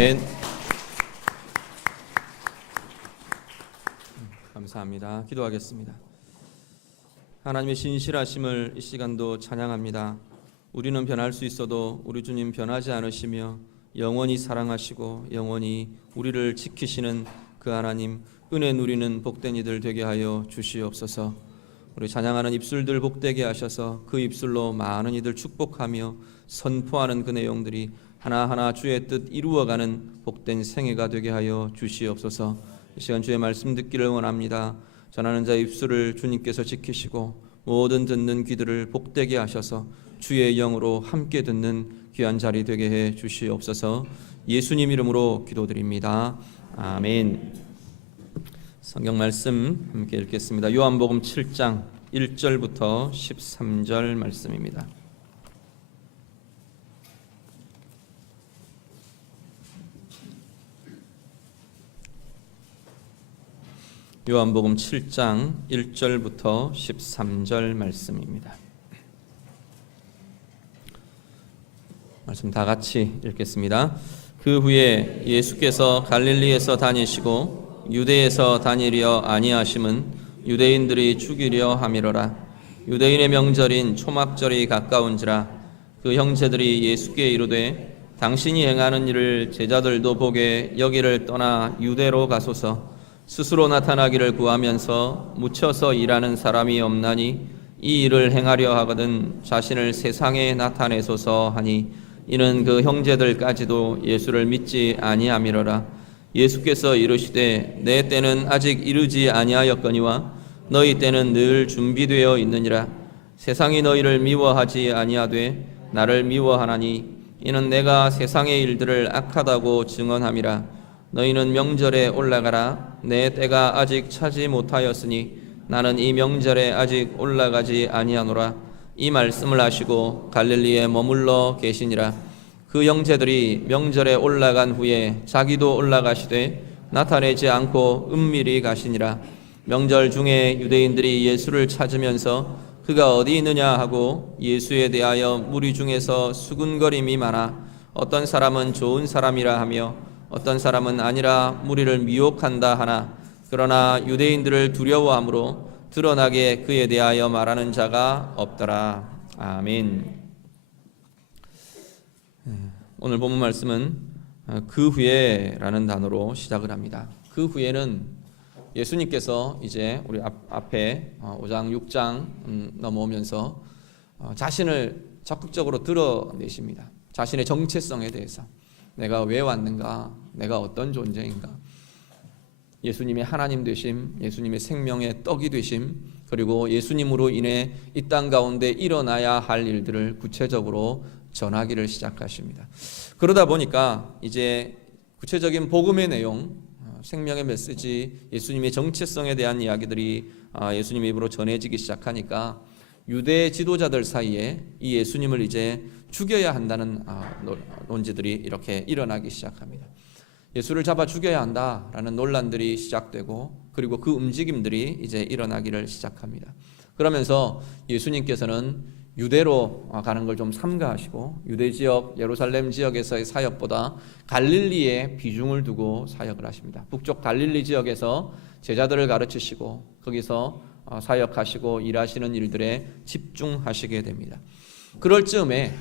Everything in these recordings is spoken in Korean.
아멘. 감사합니다. 기도하겠습니다. 하나님의 신실하심을 이 시간도 찬양합니다. 우리는 변할 수 있어도 우리 주님 변하지 않으시며 영원히 사랑하시고 영원히 우리를 지키시는 그 하나님, 은혜 누리는 복된 이들 되게 하여 주시옵소서. 우리 찬양하는 입술들 복되게 하셔서 그 입술로 많은 이들 축복하며 선포하는 그 내용들이 하나하나 주의 뜻 이루어가는 복된 생애가 되게 하여 주시옵소서. 이 시간 주의 말씀 듣기를 원합니다. 전하는 자의 입술을 주님께서 지키시고 모든 듣는 귀들을 복되게 하셔서 주의 영으로 함께 듣는 귀한 자리 되게 해 주시옵소서. 예수님 이름으로 기도드립니다. 아멘. 성경 말씀 함께 읽겠습니다. 요한복음 7장 1절부터 13절 말씀입니다. 요한복음 7장 1절부터 13절 말씀입니다. 말씀 다 같이 읽겠습니다. 그 후에 예수께서 갈릴리에서 다니시고 유대에서 다니려 아니하심은 유대인들이 죽이려 함이로라. 유대인의 명절인 초막절이 가까운지라. 그 형제들이 예수께 이르되 당신이 행하는 일을 제자들도 보게 여기를 떠나 유대로 가소서. 스스로 나타나기를 구하면서 묻혀서 일하는 사람이 없나니 이 일을 행하려 하거든 자신을 세상에 나타내소서 하니, 이는 그 형제들까지도 예수를 믿지 아니함이로라. 예수께서 이르시되 내 때는 아직 이르지 아니하였거니와 너희 때는 늘 준비되어 있느니라. 세상이 너희를 미워하지 아니하되 나를 미워하나니 이는 내가 세상의 일들을 악하다고 증언함이라. 너희는 명절에 올라가라. 내 때가 아직 차지 못하였으니 나는 이 명절에 아직 올라가지 아니하노라. 이 말씀을 하시고 갈릴리에 머물러 계시니라. 그 형제들이 명절에 올라간 후에 자기도 올라가시되 나타내지 않고 은밀히 가시니라. 명절 중에 유대인들이 예수를 찾으면서 그가 어디 있느냐 하고 예수에 대하여 무리 중에서 수군거림이 많아 어떤 사람은 좋은 사람이라 하며 어떤 사람은 아니라 무리를 미혹한다 하나, 그러나 유대인들을 두려워함으로 드러나게 그에 대하여 말하는 자가 없더라. 아멘. 오늘 본문 말씀은 그 후에라는 단어로 시작을 합니다. 그 후에는 예수님께서 이제 우리 앞에 5장 6장 넘어오면서 자신을 적극적으로 드러내십니다. 자신의 정체성에 대해서. 내가 왜 왔는가? 내가 어떤 존재인가? 예수님의 하나님 되심, 예수님의 생명의 떡이 되심, 그리고 예수님으로 인해 이 땅 가운데 일어나야 할 일들을 구체적으로 전하기를 시작하십니다. 그러다 보니까 이제 구체적인 복음의 내용, 생명의 메시지, 예수님의 정체성에 대한 이야기들이 예수님의 입으로 전해지기 시작하니까 유대 지도자들 사이에 이 예수님을 이제 죽여야 한다는 논지들이 이렇게 일어나기 시작합니다. 예수를 잡아 죽여야 한다라는 논란들이 시작되고, 그리고 그 움직임들이 이제 일어나기를 시작합니다. 그러면서 예수님께서는 유대로 가는 걸 좀 삼가하시고 유대 지역, 예루살렘 지역에서의 사역보다 갈릴리에 비중을 두고 사역을 하십니다. 북쪽 갈릴리 지역에서 제자들을 가르치시고 거기서 사역하시고 일하시는 일들에 집중하시게 됩니다. 그럴 즈음에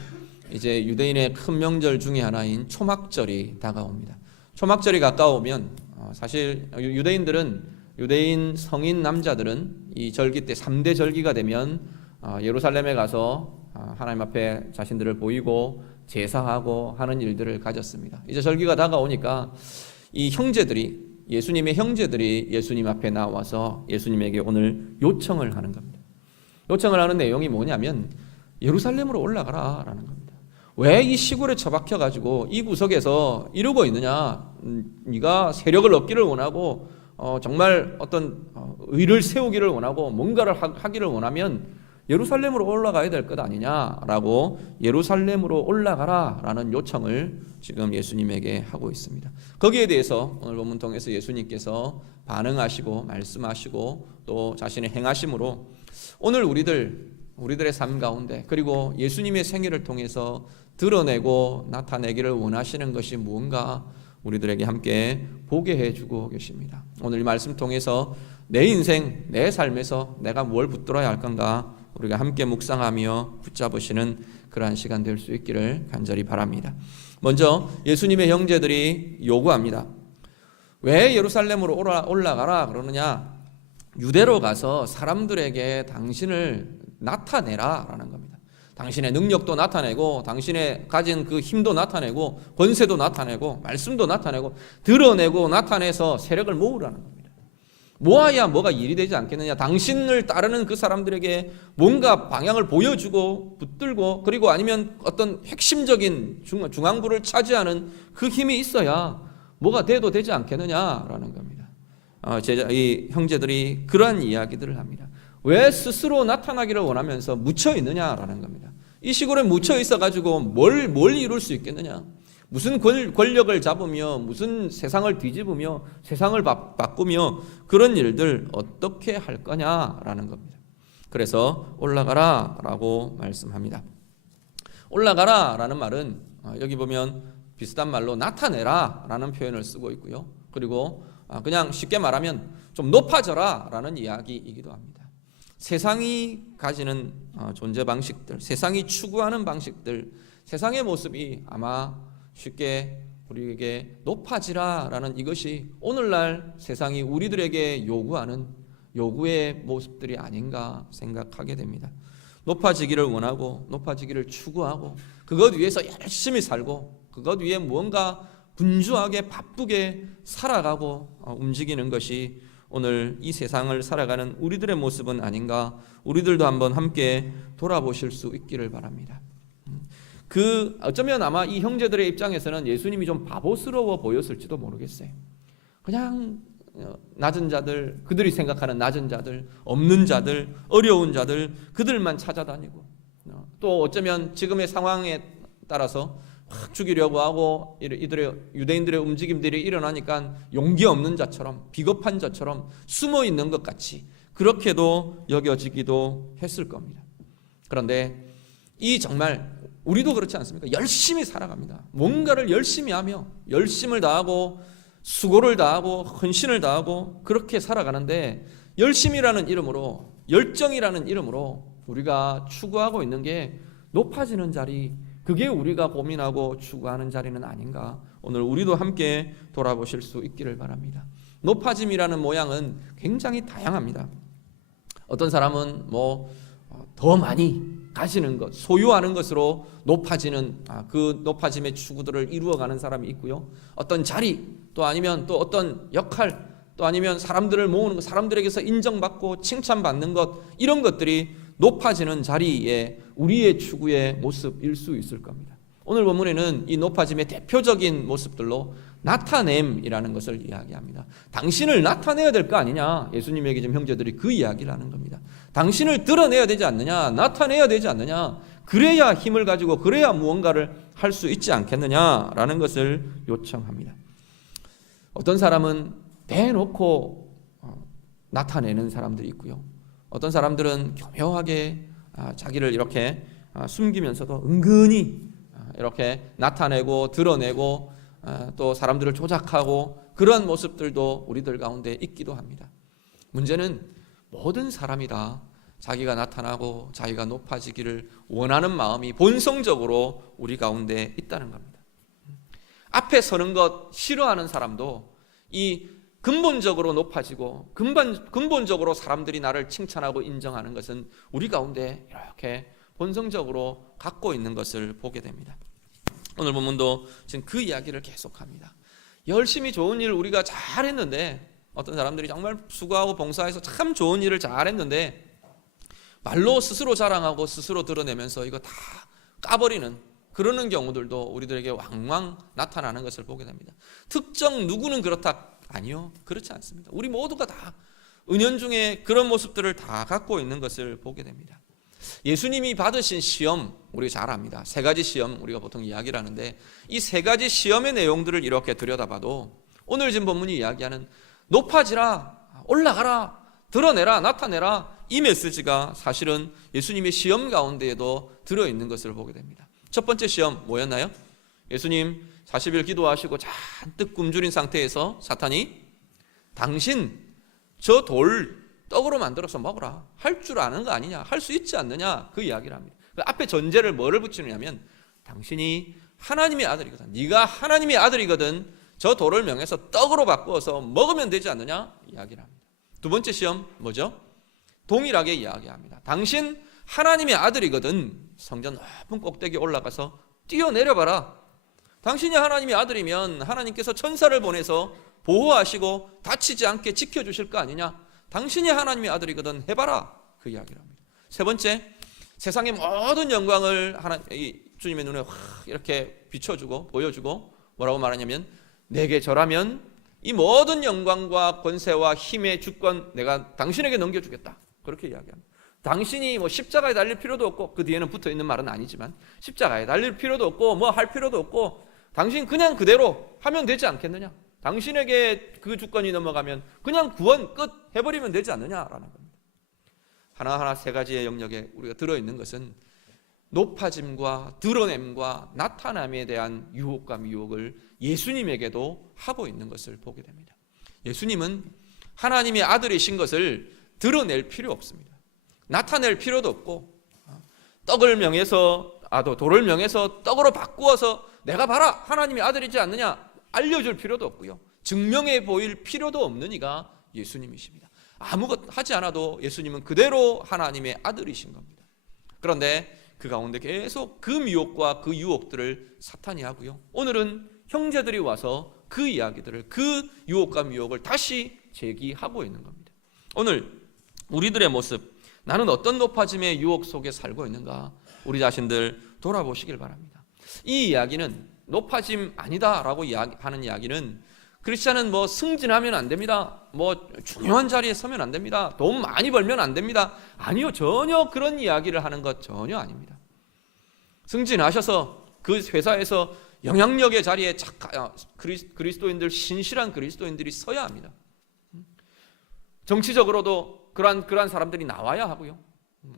이제 유대인의 큰 명절 중에 하나인 초막절이 다가옵니다. 초막절이 가까우면 사실 유대인 성인 남자들은 이 절기 때 3대 절기가 되면 예루살렘에 가서 하나님 앞에 자신들을 보이고 제사하고 하는 일들을 가졌습니다. 이제 절기가 다가오니까 이 예수님의 형제들이 예수님 앞에 나와서 예수님에게 오늘 요청을 하는 겁니다. 요청을 하는 내용이 뭐냐면 예루살렘으로 올라가라 라는 겁니다. 왜 이 시골에 처박혀 가지고 이 구석에서 이러고 있느냐? 네가 세력을 얻기를 원하고 정말 어떤 의를 세우기를 원하고 뭔가를 하기를 원하면 예루살렘으로 올라가야 될 것 아니냐라고 예루살렘으로 올라가라 라는 요청을 지금 예수님에게 하고 있습니다. 거기에 대해서 오늘 본문 통해서 예수님께서 반응하시고 말씀하시고 또 자신의 행하심으로 오늘 우리들의 삶 가운데, 그리고 예수님의 생애를 통해서 드러내고 나타내기를 원하시는 것이 무언가, 우리들에게 함께 보게 해주고 계십니다. 오늘 이 말씀 통해서 내 인생, 내 삶에서 내가 뭘 붙들어야 할 건가 우리가 함께 묵상하며 붙잡으시는 그러한 시간 될 수 있기를 간절히 바랍니다. 먼저 예수님의 형제들이 요구합니다. 왜 예루살렘으로 올라가라 그러느냐? 유대로 가서 사람들에게 당신을 나타내라 라는 겁니다. 당신의 능력도 나타내고 당신의 가진 그 힘도 나타내고 권세도 나타내고 말씀도 나타내고 드러내고 나타내서 세력을 모으라는 겁니다. 모아야 뭐가 일이 되지 않겠느냐. 당신을 따르는 그 사람들에게 뭔가 방향을 보여주고 붙들고 그리고 아니면 어떤 핵심적인 중앙부를 차지하는 그 힘이 있어야 뭐가 돼도 되지 않겠느냐라는 겁니다. 이 형제들이 그러한 이야기들을 합니다. 왜 스스로 나타나기를 원하면서 묻혀 있느냐라는 겁니다. 이 시골에 묻혀 있어가지고 뭘 이룰 수 있겠느냐? 무슨 권력을 잡으며 무슨 세상을 뒤집으며 세상을 바꾸며 그런 일들 어떻게 할 거냐라는 겁니다. 그래서 올라가라라고 말씀합니다. 올라가라라는 말은 여기 보면 비슷한 말로 나타내라라는 표현을 쓰고 있고요. 그리고 그냥 쉽게 말하면 좀 높아져라라는 이야기이기도 합니다. 세상이 가지는 존재 방식들, 세상이 추구하는 방식들, 세상의 모습이 아마 쉽게 우리에게 높아지라라는 이것이 오늘날 세상이 우리들에게 요구하는 요구의 모습들이 아닌가 생각하게 됩니다. 높아지기를 원하고 높아지기를 추구하고 그것 위해서 열심히 살고 그것 위에 무언가 분주하게 바쁘게 살아가고 움직이는 것이 오늘 이 세상을 살아가는 우리들의 모습은 아닌가 우리들도 한번 함께 돌아보실 수 있기를 바랍니다. 어쩌면 아마 이 형제들의 입장에서는 예수님이 좀 바보스러워 보였을지도 모르겠어요. 그냥 낮은 자들, 그들이 생각하는 낮은 자들, 없는 자들, 어려운 자들 그들만 찾아다니고 또 어쩌면 지금의 상황에 따라서 확 죽이려고 하고 유대인들의 움직임들이 일어나니까 용기 없는 자처럼 비겁한 자처럼 숨어 있는 것 같이 그렇게도 여겨지기도 했을 겁니다. 그런데 이 정말 우리도 그렇지 않습니까? 열심히 살아갑니다. 뭔가를 열심히 하며 열심을 다하고 수고를 다하고 헌신을 다하고 그렇게 살아가는데 열심이라는 이름으로 열정이라는 이름으로 우리가 추구하고 있는 게 높아지는 자리 그게 우리가 고민하고 추구하는 자리는 아닌가 오늘 우리도 함께 돌아보실 수 있기를 바랍니다. 높아짐이라는 모양은 굉장히 다양합니다. 어떤 사람은 더 많이 가지는 것, 소유하는 것으로 높아지는 그 높아짐의 추구들을 이루어가는 사람이 있고요. 어떤 자리 또 아니면 또 어떤 역할 또 아니면 사람들을 모으는 것, 사람들에게서 인정받고 칭찬받는 것 이런 것들이 높아지는 자리에 우리의 추구의 모습일 수 있을 겁니다. 오늘 본문에는 이 높아짐의 대표적인 모습들로 나타냄이라는 것을 이야기합니다. 당신을 나타내야 될 거 아니냐? 예수님에게 지금 형제들이 그 이야기를 하는 겁니다. 당신을 드러내야 되지 않느냐? 나타내야 되지 않느냐? 그래야 힘을 가지고 그래야 무언가를 할 수 있지 않겠느냐라는 것을 요청합니다. 어떤 사람은 대놓고 나타내는 사람들이 있고요. 어떤 사람들은 교묘하게 자기를 이렇게 숨기면서도 은근히 이렇게 나타내고 드러내고 또 사람들을 조작하고 그런 모습들도 우리들 가운데 있기도 합니다. 문제는 모든 사람이 다 자기가 나타나고 자기가 높아지기를 원하는 마음이 본성적으로 우리 가운데 있다는 겁니다. 앞에 서는 것 싫어하는 사람도 이 근본적으로 높아지고 근본적으로 사람들이 나를 칭찬하고 인정하는 것은 우리 가운데 이렇게 본성적으로 갖고 있는 것을 보게 됩니다. 오늘 본문도 지금 그 이야기를 계속합니다. 열심히 좋은 일을 우리가 잘했는데 어떤 사람들이 정말 수고하고 봉사해서 참 좋은 일을 잘했는데 말로 스스로 자랑하고 스스로 드러내면서 이거 다 까버리는 그러는 경우들도 우리들에게 왕왕 나타나는 것을 보게 됩니다. 특정 누구는 그렇다. 아니요, 그렇지 않습니다. 우리 모두가 다 은연중에 그런 모습들을 다 갖고 있는 것을 보게 됩니다. 예수님이 받으신 시험 우리가 잘 압니다. 3가지 시험 우리가 보통 이야기를 하는데 이 3가지 시험의 내용들을 이렇게 들여다봐도 오늘 지금 본문이 이야기하는 높아지라, 올라가라, 드러내라, 나타내라 이 메시지가 사실은 예수님의 시험 가운데에도 들어있는 것을 보게 됩니다. 첫 번째 시험 뭐였나요? 예수님 40일 기도하시고 잔뜩 굶주린 상태에서 사탄이 당신 저 돌 떡으로 만들어서 먹어라. 할 줄 아는 거 아니냐? 할 수 있지 않느냐? 그 이야기를 합니다. 그 앞에 전제를 뭐를 붙이느냐면 당신이 하나님의 아들이거든. 네가 하나님의 아들이거든. 저 돌을 명해서 떡으로 바꾸어서 먹으면 되지 않느냐? 이야기를 합니다. 두 번째 시험 뭐죠? 동일하게 이야기합니다. 당신 하나님의 아들이거든. 성전 높은 꼭대기에 올라가서 뛰어내려봐라. 당신이 하나님의 아들이면 하나님께서 천사를 보내서 보호하시고 다치지 않게 지켜주실 거 아니냐? 당신이 하나님의 아들이거든. 해봐라. 그 이야기를 합니다. 세 번째, 세상의 모든 영광을 주님의 눈에 확 이렇게 비춰주고 보여주고 뭐라고 말하냐면 내게 절하면 이 모든 영광과 권세와 힘의 주권 내가 당신에게 넘겨주겠다. 그렇게 이야기합니다. 당신이 뭐 십자가에 달릴 필요도 없고 그 뒤에는 붙어있는 말은 아니지만 십자가에 달릴 필요도 없고 뭐 할 필요도 없고 당신 그냥 그대로 하면 되지 않겠느냐? 당신에게 그 주권이 넘어가면 그냥 구원 끝 해버리면 되지 않느냐라는 겁니다. 하나하나 세 가지의 영역에 우리가 들어있는 것은 높아짐과 드러냄과 나타남에 대한 유혹과 미혹을 예수님에게도 하고 있는 것을 보게 됩니다. 예수님은 하나님의 아들이신 것을 드러낼 필요 없습니다. 나타낼 필요도 없고 돌을 명해서 떡으로 바꾸어서 내가 봐라 하나님의 아들이지 않느냐 알려줄 필요도 없고요. 증명해 보일 필요도 없는 이가 예수님이십니다. 아무것도 하지 않아도 예수님은 그대로 하나님의 아들이신 겁니다. 그런데 그 가운데 계속 그 미혹과 그 유혹들을 사탄이 하고요. 오늘은 형제들이 와서 그 이야기들을 그 유혹과 미혹을 다시 제기하고 있는 겁니다. 오늘 우리들의 모습, 나는 어떤 높아짐의 유혹 속에 살고 있는가 우리 자신들 돌아보시길 바랍니다. 이 이야기는 높아짐 아니다라고 하는 이야기는 크리스찬은 뭐 승진하면 안 됩니다. 뭐 중요한 자리에 서면 안 됩니다. 돈 많이 벌면 안 됩니다. 아니요, 전혀 그런 이야기를 하는 것 전혀 아닙니다. 승진하셔서 그 회사에서 영향력의 자리에 그리스도인들, 신실한 그리스도인들이 서야 합니다. 정치적으로도 그러한 사람들이 나와야 하고요.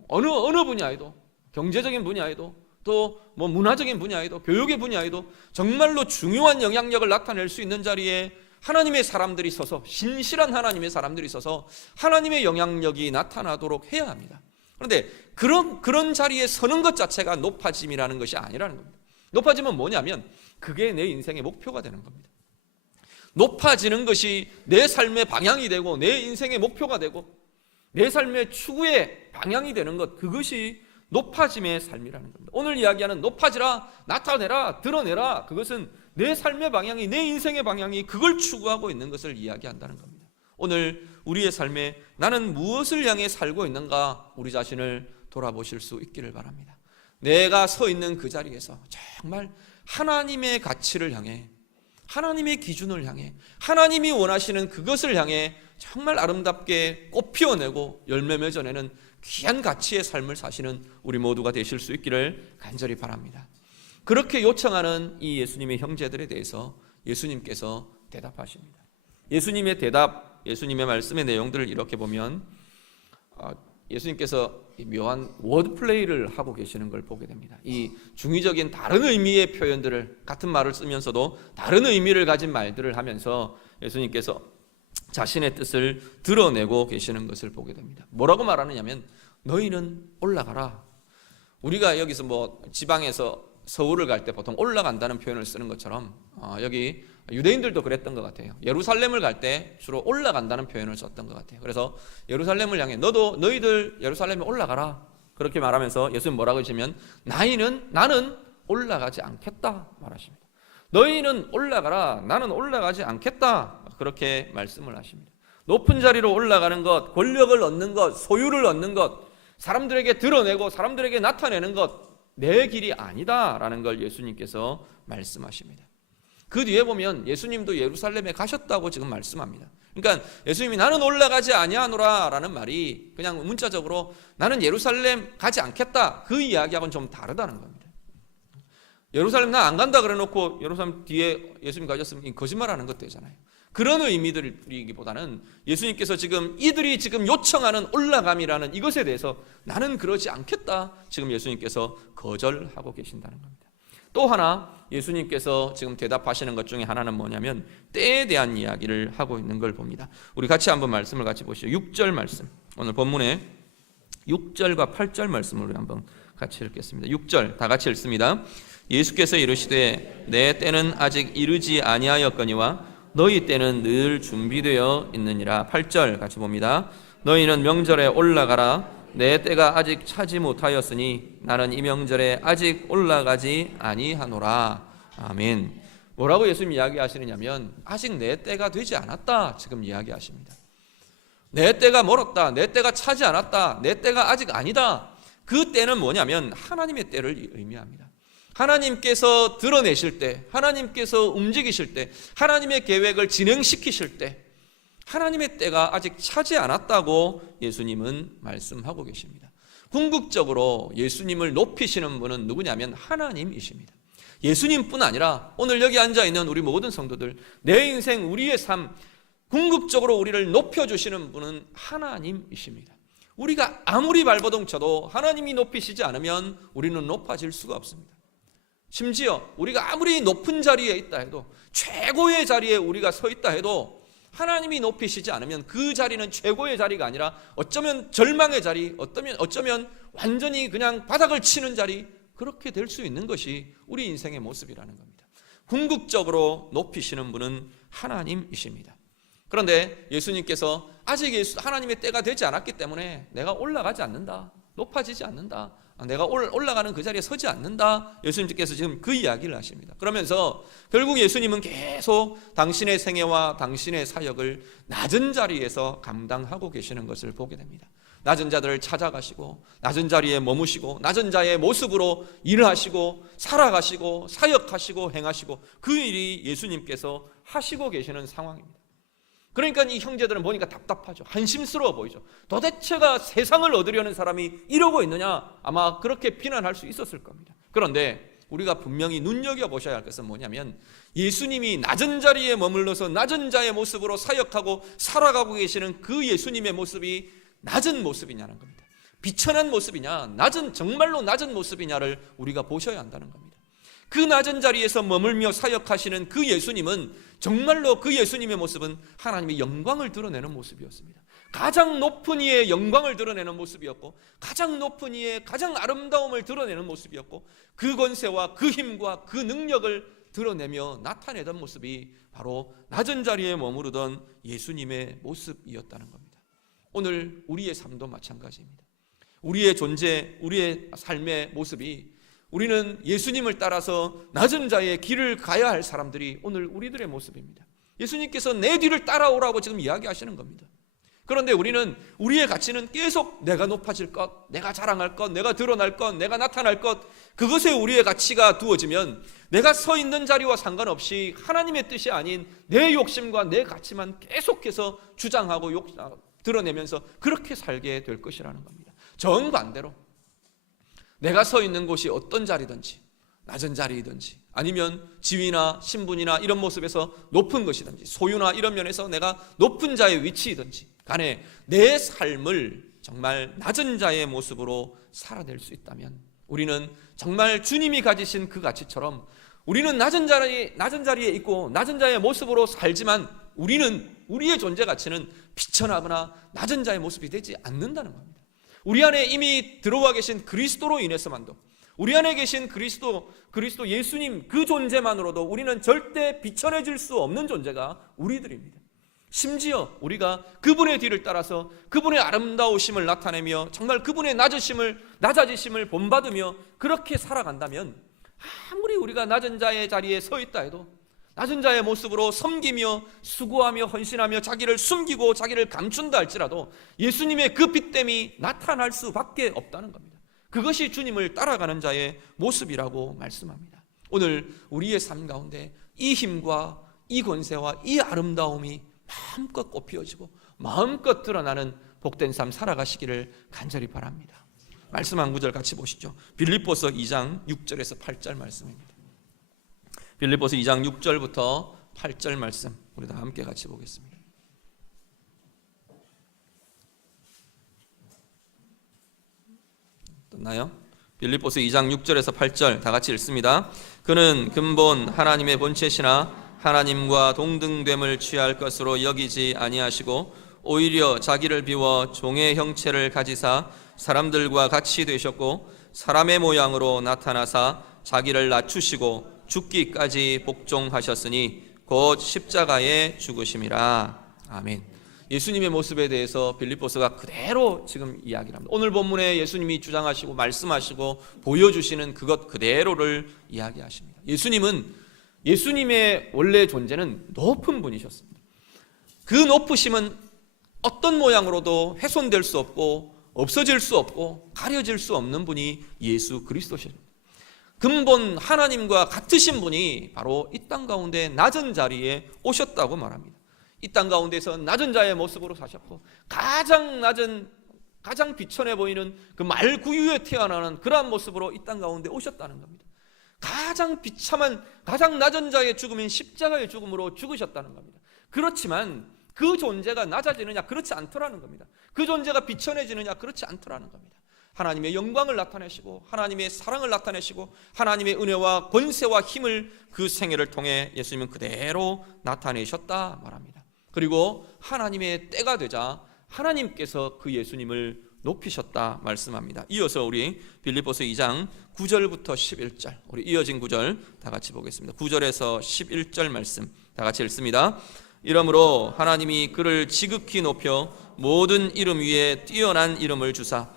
어느 분야에도, 경제적인 분야에도, 또 뭐 문화적인 분야에도, 교육의 분야에도 정말로 중요한 영향력을 나타낼 수 있는 자리에 하나님의 사람들이 서서, 신실한 하나님의 사람들이 서서 하나님의 영향력이 나타나도록 해야 합니다. 그런데 그런 자리에 서는 것 자체가 높아짐이라는 것이 아니라는 겁니다. 높아짐은 뭐냐면 그게 내 인생의 목표가 되는 겁니다. 높아지는 것이 내 삶의 방향이 되고 내 인생의 목표가 되고 내 삶의 추구의 방향이 되는 것, 그것이 높아짐의 삶이라는 겁니다. 오늘 이야기하는 높아지라, 나타내라, 드러내라, 그것은 내 삶의 방향이, 내 인생의 방향이 그걸 추구하고 있는 것을 이야기한다는 겁니다. 오늘 우리의 삶에 나는 무엇을 향해 살고 있는가 우리 자신을 돌아보실 수 있기를 바랍니다. 내가 서 있는 그 자리에서 정말 하나님의 가치를 향해, 하나님의 기준을 향해, 하나님이 원하시는 그것을 향해 정말 아름답게 꽃 피워내고 열매 맺어내는 귀한 가치의 삶을 사시는 우리 모두가 되실 수 있기를 간절히 바랍니다. 그렇게 요청하는 이 예수님의 형제들에 대해서 예수님께서 대답하십니다. 예수님의 대답, 예수님의 말씀의 내용들을 이렇게 보면 예수님께서 묘한 워드플레이를 하고 계시는 걸 보게 됩니다. 이 중의적인 다른 의미의 표현들을, 같은 말을 쓰면서도 다른 의미를 가진 말들을 하면서 예수님께서 자신의 뜻을 드러내고 계시는 것을 보게 됩니다. 뭐라고 말하느냐면 너희는 올라가라. 우리가 여기서 뭐 지방에서 서울을 갈 때 보통 올라간다는 표현을 쓰는 것처럼 여기 유대인들도 그랬던 것 같아요. 예루살렘을 갈 때 주로 올라간다는 표현을 썼던 것 같아요. 그래서 예루살렘을 향해 너희들 예루살렘에 올라가라. 그렇게 말하면서 예수님 뭐라고 하시면 나는 올라가지 않겠다 말하십니다. 너희는 올라가라. 나는 올라가지 않겠다. 그렇게 말씀을 하십니다. 높은 자리로 올라가는 것, 권력을 얻는 것, 소유를 얻는 것, 사람들에게 드러내고 사람들에게 나타내는 것, 내 길이 아니다라는 걸 예수님께서 말씀하십니다. 그 뒤에 보면 예수님도 예루살렘에 가셨다고 지금 말씀합니다. 그러니까 예수님이 나는 올라가지 아니하노라 라는 말이 그냥 문자적으로 나는 예루살렘 가지 않겠다, 그 이야기하고는 좀 다르다는 겁니다. 예루살렘 나 안 간다 그래 놓고 예루살렘 뒤에 예수님 가셨으면 거짓말하는 것 되잖아요. 그런 의미들이기보다는 예수님께서 이들이 지금 요청하는 올라감이라는 이것에 대해서 나는 그러지 않겠다, 지금 예수님께서 거절하고 계신다는 겁니다. 또 하나 예수님께서 지금 대답하시는 것 중에 하나는 뭐냐면 때에 대한 이야기를 하고 있는 걸 봅니다. 우리 같이 한번 말씀을 같이 보시죠. 6절 말씀, 오늘 본문에 6절과 8절 말씀을 우리 한번 같이 읽겠습니다. 6절 다 같이 읽습니다. 예수께서 이르시되 내 때는 아직 이르지 아니하였거니와 너희 때는 늘 준비되어 있느니라. 8절 같이 봅니다. 너희는 명절에 올라가라. 내 때가 아직 차지 못하였으니 나는 이 명절에 아직 올라가지 아니하노라. 아멘. 뭐라고 예수님 이야기하시느냐면 아직 내 때가 되지 않았다 지금 이야기하십니다. 내 때가 멀었다, 내 때가 차지 않았다, 내 때가 아직 아니다. 그 때는 뭐냐면 하나님의 때를 의미합니다. 하나님께서 드러내실 때, 하나님께서 움직이실 때, 하나님의 계획을 진행시키실 때 하나님의 때가 아직 차지 않았다고 예수님은 말씀하고 계십니다. 궁극적으로 예수님을 높이시는 분은 누구냐면 하나님이십니다. 예수님뿐 아니라 오늘 여기 앉아있는 우리 모든 성도들, 내 인생, 우리의 삶, 궁극적으로 우리를 높여주시는 분은 하나님이십니다. 우리가 아무리 발버둥 쳐도 하나님이 높이시지 않으면 우리는 높아질 수가 없습니다. 심지어 우리가 아무리 높은 자리에 있다 해도, 최고의 자리에 우리가 서 있다 해도 하나님이 높이시지 않으면 그 자리는 최고의 자리가 아니라 어쩌면 절망의 자리, 어쩌면 완전히 그냥 바닥을 치는 자리, 그렇게 될 수 있는 것이 우리 인생의 모습이라는 겁니다. 궁극적으로 높이시는 분은 하나님이십니다. 그런데 예수님께서 아직 하나님의 때가 되지 않았기 때문에 내가 올라가지 않는다, 높아지지 않는다, 내가 올라가는 그 자리에 서지 않는다, 예수님께서 지금 그 이야기를 하십니다. 그러면서 결국 예수님은 계속 당신의 생애와 당신의 사역을 낮은 자리에서 감당하고 계시는 것을 보게 됩니다. 낮은 자들을 찾아가시고 낮은 자리에 머무시고 낮은 자의 모습으로 일하시고 살아가시고 사역하시고 행하시고, 그 일이 예수님께서 하시고 계시는 상황입니다. 그러니까 이 형제들은 보니까 답답하죠. 한심스러워 보이죠. 도대체가 세상을 얻으려는 사람이 이러고 있느냐, 아마 그렇게 비난할 수 있었을 겁니다. 그런데 우리가 분명히 눈여겨보셔야 할 것은 뭐냐면 예수님이 낮은 자리에 머물러서 낮은 자의 모습으로 사역하고 살아가고 계시는 그 예수님의 모습이 낮은 모습이냐는 겁니다. 비천한 모습이냐, 정말로 낮은 모습이냐를 우리가 보셔야 한다는 겁니다. 그 낮은 자리에서 머물며 사역하시는 그 예수님은 정말로 그 예수님의 모습은 하나님의 영광을 드러내는 모습이었습니다. 가장 높은 이의 영광을 드러내는 모습이었고, 가장 높은 이의 가장 아름다움을 드러내는 모습이었고, 그 권세와 그 힘과 그 능력을 드러내며 나타내던 모습이 바로 낮은 자리에 머무르던 예수님의 모습이었다는 겁니다. 오늘 우리의 삶도 마찬가지입니다. 우리의 존재, 우리의 삶의 모습이, 우리는 예수님을 따라서 낮은 자의 길을 가야 할 사람들이 오늘 우리들의 모습입니다. 예수님께서 내 뒤를 따라오라고 지금 이야기하시는 겁니다. 그런데 우리는, 우리의 가치는 계속 내가 높아질 것, 내가 자랑할 것, 내가 드러날 것, 내가 나타날 것, 그것에 우리의 가치가 두어지면 내가 서 있는 자리와 상관없이 하나님의 뜻이 아닌 내 욕심과 내 가치만 계속해서 주장하고 드러내면서 그렇게 살게 될 것이라는 겁니다. 정반대로 내가 서 있는 곳이 어떤 자리든지, 낮은 자리이든지, 아니면 지위나 신분이나 이런 모습에서 높은 것이든지, 소유나 이런 면에서 내가 높은 자의 위치이든지 간에 내 삶을 정말 낮은 자의 모습으로 살아낼 수 있다면, 우리는 정말 주님이 가지신 그 가치처럼 우리는 낮은 자리에 있고 낮은 자의 모습으로 살지만 우리의 존재 가치는 비천하거나 낮은 자의 모습이 되지 않는다는 겁니다. 우리 안에 이미 들어와 계신 그리스도로 인해서만도, 우리 안에 계신 그리스도 예수님 그 존재만으로도 우리는 절대 비천해질 수 없는 존재가 우리들입니다. 심지어 우리가 그분의 뒤를 따라서 그분의 아름다우심을 나타내며 정말 그분의 낮아지심을 본받으며 그렇게 살아간다면, 아무리 우리가 낮은 자의 자리에 서 있다 해도 낮은 자의 모습으로 섬기며 수고하며 헌신하며 자기를 숨기고 자기를 감춘다 할지라도 예수님의 그 빛됨이 나타날 수밖에 없다는 겁니다. 그것이 주님을 따라가는 자의 모습이라고 말씀합니다. 오늘 우리의 삶 가운데 이 힘과 이 권세와 이 아름다움이 마음껏 꽃피어지고 마음껏 드러나는 복된 삶 살아가시기를 간절히 바랍니다. 말씀 한 구절 같이 보시죠. 빌립보서 2장 6절에서 8절 말씀입니다. 빌립보서 2장 6절부터 8절 말씀 우리 다 함께 같이 보겠습니다. 떴나요? 빌립보서 2장 6절에서 8절 다 같이 읽습니다. 그는 근본 하나님의 본체시나 하나님과 동등됨을 취할 것으로 여기지 아니하시고 오히려 자기를 비워 종의 형체를 가지사 사람들과 같이 되셨고 사람의 모양으로 나타나사 자기를 낮추시고 죽기까지 복종하셨으니 곧 십자가에 죽으심이라. 아멘. 예수님의 모습에 대해서 빌립보서가 그대로 지금 이야기를 합니다. 오늘 본문에 예수님이 주장하시고 말씀하시고 보여주시는 그것 그대로를 이야기하십니다. 예수님의 원래 존재는 높은 분이셨습니다. 그 높으심은 어떤 모양으로도 훼손될 수 없고 없어질 수 없고 가려질 수 없는 분이 예수 그리스도십니다. 근본 하나님과 같으신 분이 바로 이 땅 가운데 낮은 자리에 오셨다고 말합니다. 이 땅 가운데서 낮은 자의 모습으로 사셨고 가장 낮은 가장 비천해 보이는 그 말구유에 태어나는 그러한 모습으로 이 땅 가운데 오셨다는 겁니다. 가장 비참한 가장 낮은 자의 죽음인 십자가의 죽음으로 죽으셨다는 겁니다. 그렇지만 그 존재가 낮아지느냐? 그렇지 않더라는 겁니다. 그 존재가 비천해지느냐? 그렇지 않더라는 겁니다. 하나님의 영광을 나타내시고 하나님의 사랑을 나타내시고 하나님의 은혜와 권세와 힘을 그 생애를 통해 예수님은 그대로 나타내셨다 말합니다. 그리고 하나님의 때가 되자 하나님께서 그 예수님을 높이셨다 말씀합니다. 이어서 우리 빌립보서 2장 9절부터 11절 우리 이어진 구절 다 같이 보겠습니다. 9절에서 11절 말씀 다 같이 읽습니다. 이러므로 하나님이 그를 지극히 높여 모든 이름 위에 뛰어난 이름을 주사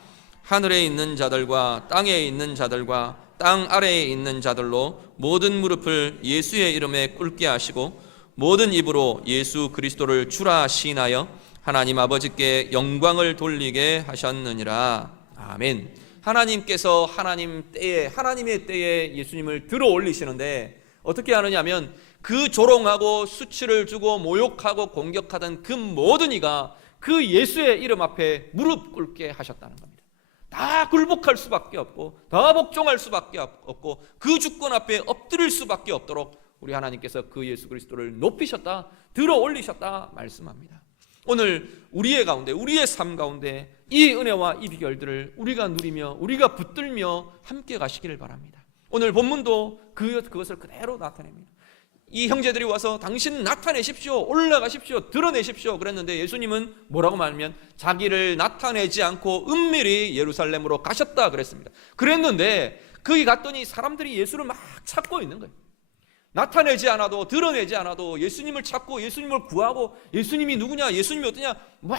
하늘에 있는 자들과 땅에 있는 자들과 땅 아래에 있는 자들로 모든 무릎을 예수의 이름에 꿇게 하시고 모든 입으로 예수 그리스도를 주라 시인하여 하나님 아버지께 영광을 돌리게 하셨느니라. 아멘. 하나님께서 하나님의 때에 예수님을 들어 올리시는데 어떻게 하느냐면 그 조롱하고 수치를 주고 모욕하고 공격하던 그 모든 이가 그 예수의 이름 앞에 무릎 꿇게 하셨다는 겁니다. 다 굴복할 수밖에 없고 다 복종할 수밖에 없고 그 주권 앞에 엎드릴 수밖에 없도록 우리 하나님께서 그 예수 그리스도를 높이셨다 들어 올리셨다 말씀합니다. 오늘 우리의 가운데 우리의 삶 가운데 이 은혜와 이 비결들을 우리가 누리며 우리가 붙들며 함께 가시기를 바랍니다. 오늘 본문도 그것을 그대로 나타냅니다. 이 형제들이 와서 당신 나타내십시오, 올라가십시오, 드러내십시오 그랬는데 예수님은 뭐라고 말하면 자기를 나타내지 않고 은밀히 예루살렘으로 가셨다 그랬습니다. 그랬는데 거기 갔더니 사람들이 예수를 막 찾고 있는 거예요. 나타내지 않아도 드러내지 않아도 예수님을 찾고 예수님을 구하고 예수님이 누구냐 예수님이 어떠냐 막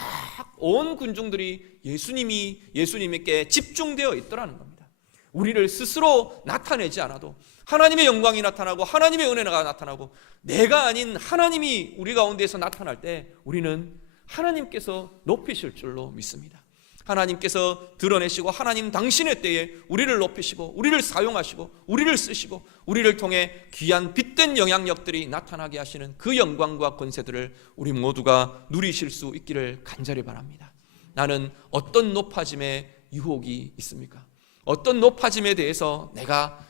온 군중들이 예수님께 집중되어 있더라는 겁니다. 우리를 스스로 나타내지 않아도 하나님의 영광이 나타나고 하나님의 은혜가 나타나고 내가 아닌 하나님이 우리 가운데에서 나타날 때 우리는 하나님께서 높이실 줄로 믿습니다. 하나님께서 드러내시고 하나님 당신의 때에 우리를 높이시고 우리를 사용하시고 우리를 쓰시고 우리를 통해 귀한 빛된 영향력들이 나타나게 하시는 그 영광과 권세들을 우리 모두가 누리실 수 있기를 간절히 바랍니다. 나는 어떤 높아짐의 유혹이 있습니까? 어떤 높아짐에 대해서 내가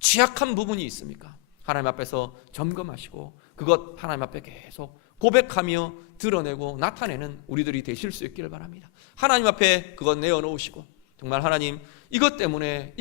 취약한 부분이 있습니까? 하나님 앞에서 점검하시고 그것 하나님 앞에 계속 고백하며 드러내고 나타내는 우리들이 되실 수 있기를 바랍니다. 하나님 앞에 그것 내어놓으시고 정말 하나님 이것 때문에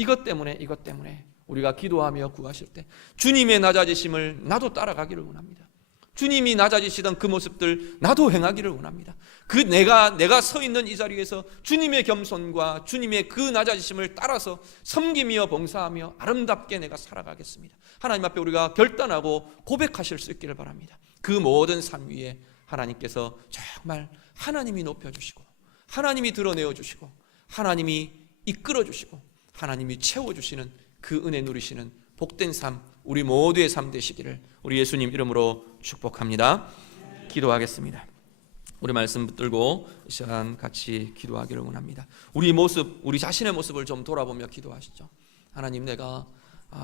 우리가 기도하며 구하실 때 주님의 낮아지심을 나도 따라가기를 원합니다. 주님이 낮아지시던 그 모습들 나도 행하기를 원합니다. 그 내가 서 있는 이 자리에서 주님의 겸손과 주님의 그 낮아지심을 따라서 섬기며 봉사하며 아름답게 내가 살아가겠습니다. 하나님 앞에 우리가 결단하고 고백하실 수 있기를 바랍니다. 그 모든 삶 위에 하나님께서 정말 하나님이 높여주시고 하나님이 드러내어 주시고 하나님이 이끌어 주시고 하나님이 채워주시는 그 은혜 누리시는 복된 삶 우리 모두의 삶 되시기를 우리 예수님 이름으로 축복합니다. 기도하겠습니다. 우리 말씀 붙들고 이 시간 같이 기도하기를 원합니다. 우리 자신의 모습을 좀 돌아보며 기도하시죠. 하나님 내가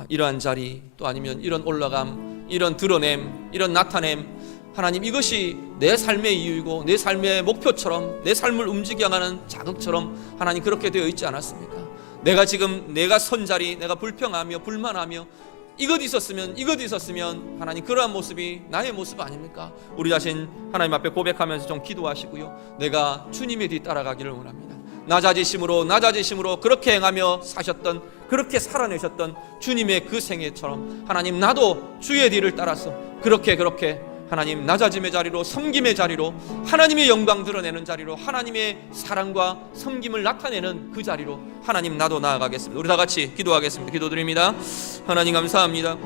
이러한 자리 또 아니면 이런 올라감 이런 드러냄 이런 나타냄 하나님 이것이 내 삶의 이유이고 내 삶의 목표처럼 내 삶을 움직여 가는 자극처럼 하나님 그렇게 되어 있지 않았습니까? 내가 선 자리 내가 불평하며 불만하며 이것 있었으면 하나님 그러한 모습이 나의 모습 아닙니까? 우리 자신 하나님 앞에 고백하면서 좀 기도하시고요. 내가 주님의 뒤 따라가기를 원합니다. 낮아지심으로 그렇게 행하며 사셨던, 그렇게 살아내셨던 주님의 그 생애처럼 하나님, 나도 주의 뒤를 따라서 그렇게 하나님 낮아짐의 자리로, 섬김의 자리로, 하나님의 영광 드러내는 자리로, 하나님의 사랑과 섬김을 나타내는 그 자리로 하나님, 나도 나아가겠습니다. 우리 다 같이 기도하겠습니다. 기도드립니다. 하나님 감사합니다.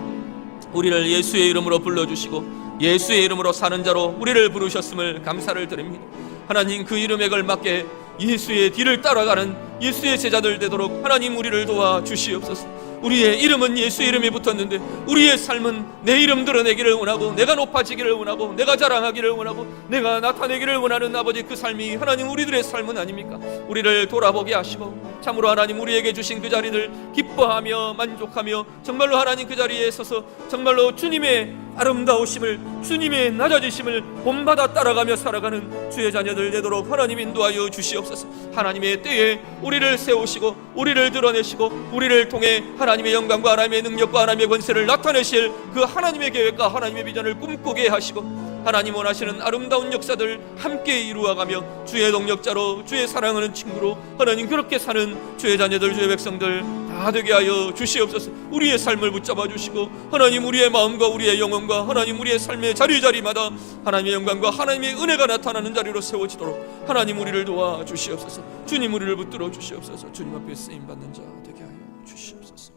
우리를 예수의 이름으로 불러주시고 예수의 이름으로 사는 자로 우리를 부르셨음을 감사를 드립니다. 하나님, 그 이름에 걸맞게 예수의 뒤를 따라가는 예수의 제자들 되도록 하나님, 우리를 도와주시옵소서. 우리의 이름은 예수의 이름이 붙었는데 우리의 삶은 내 이름 드러내기를 원하고, 내가 높아지기를 원하고, 내가 자랑하기를 원하고, 내가 나타내기를 원하는 아버지, 그 삶이 하나님 우리들의 삶은 아닙니까? 우리를 돌아보게 하시고 참으로 하나님, 우리에게 주신 그 자리를 기뻐하며 만족하며 정말로 하나님, 그 자리에 서서 정말로 주님의 아름다우심을, 주님의 낮아지심을 본받아 따라가며 살아가는 주의 자녀들 되도록 하나님 인도하여 주시옵소서. 하나님의 때에 우리를 세우시고 우리를 드러내시고 우리를 통해 하나님의 영광과 하나님의 능력과 하나님의 권세를 나타내실 그 하나님의 계획과 하나님의 비전을 꿈꾸게 하시고, 하나님 원하시는 아름다운 역사들 함께 이루어가며 주의 동력자로, 주의 사랑하는 친구로 하나님, 그렇게 사는 주의 자녀들, 주의 백성들 다 되게 하여 주시옵소서. 우리의 삶을 붙잡아 주시고 하나님, 우리의 마음과 우리의 영혼과 하나님, 우리의 삶의 자리자리마다 하나님의 영광과 하나님의 은혜가 나타나는 자리로 세워지도록 하나님, 우리를 도와 주시옵소서. 주님, 우리를 붙들어 주시옵소서. 주님 앞에 쓰임받는 자 되게 하여 주시옵소서.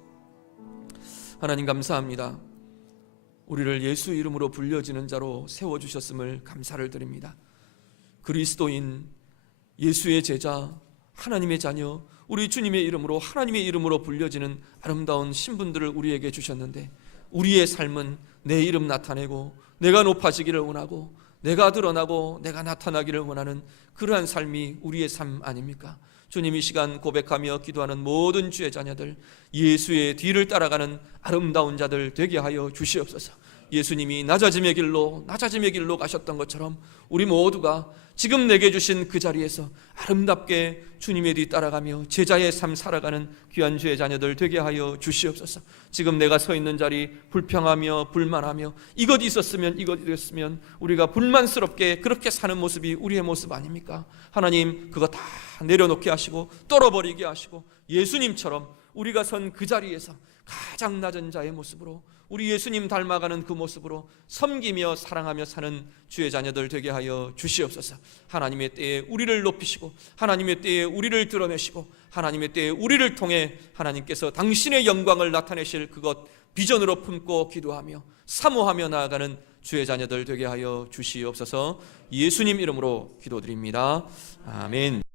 하나님 감사합니다. 우리를 예수 이름으로 불려지는 자로 세워주셨음을 감사를 드립니다. 그리스도인, 예수의 제자, 하나님의 자녀, 우리 주님의 이름으로, 하나님의 이름으로 불려지는 아름다운 신분들을 우리에게 주셨는데, 우리의 삶은 내 이름 나타내고 내가 높아지기를 원하고 내가 드러나고 내가 나타나기를 원하는 그러한 삶이 우리의 삶 아닙니까? 주님, 이 시간 고백하며 기도하는 모든 주의 자녀들, 예수의 뒤를 따라가는 아름다운 자들 되게 하여 주시옵소서. 예수님이 낮아짐의 길로 가셨던 것처럼 우리 모두가 지금 내게 주신 그 자리에서 아름답게 주님의 뒤 따라가며 제자의 삶 살아가는 귀한 주의 자녀들 되게 하여 주시옵소서. 지금 내가 서 있는 자리 불평하며 불만하며 이것 있었으면 이것 이랬으면 우리가 불만스럽게 그렇게 사는 모습이 우리의 모습 아닙니까? 하나님, 그거 다 내려놓게 하시고 떨어버리게 하시고 예수님처럼 우리가 선 그 자리에서 가장 낮은 자의 모습으로, 우리 예수님 닮아가는 그 모습으로 섬기며 사랑하며 사는 주의 자녀들 되게 하여 주시옵소서. 하나님의 때에 우리를 높이시고 하나님의 때에 우리를 드러내시고 하나님의 때에 우리를 통해 하나님께서 당신의 영광을 나타내실 그것 비전으로 품고 기도하며 사모하며 나아가는 주의 자녀들 되게 하여 주시옵소서. 예수님 이름으로 기도드립니다. 아멘.